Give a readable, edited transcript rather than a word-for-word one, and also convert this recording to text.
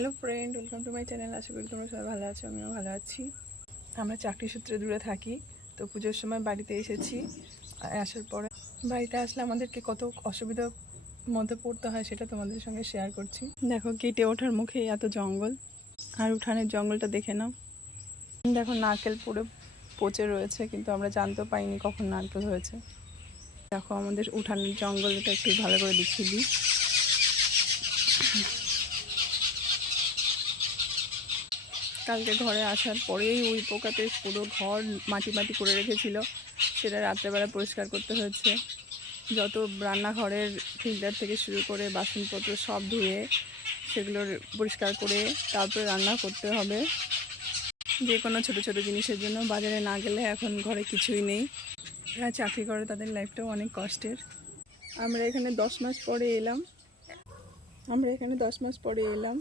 Hello friend, welcome to my channel. আশা করি তোমরা সবাই ভালো আছো, আমিও ভালো আছি। আমরা চাকরি সূত্রে দূরে থাকি, তো পুজোর সময় বাড়িতে এসেছি। আসার পরে বাড়িতে আসলে আমাদেরকে কত অসুবিধার মধ্যে পড়তে হয় সেটা তোমাদের সঙ্গে শেয়ার করছি। দেখো, গেটে ওঠার মুখেই এত জঙ্গল, আর উঠানের জঙ্গলটা দেখে নাও। দেখো, নারকেল পুরো পচে রয়েছে, কিন্তু আমরা জানতেও পাইনি কখন নারকেল হয়েছে। দেখো, আমাদের উঠানের জঙ্গলটা একটু ভালো করে দেখিয়ে দিই। কালকে ঘরে আসার পরেই ওই পোকাতে পুরো ঘর মাটি মাটি করে রেখেছিল, সেটা রাত্রেবেলা পরিষ্কার করতে হয়েছে। যত রান্নাঘরের ফিল্টার থেকে শুরু করে বাসনপত্র সব ধুয়ে সেগুলোর পরিষ্কার করে তারপরে রান্না করতে হবে। যে কোনো ছোটো ছোটো জিনিসের জন্য বাজারে না গেলে এখন ঘরে কিছুই নেই। যারা চাকরি করে তাদের লাইফটাও অনেক কষ্টের। আমরা এখানে 10 মাস পরে এলাম।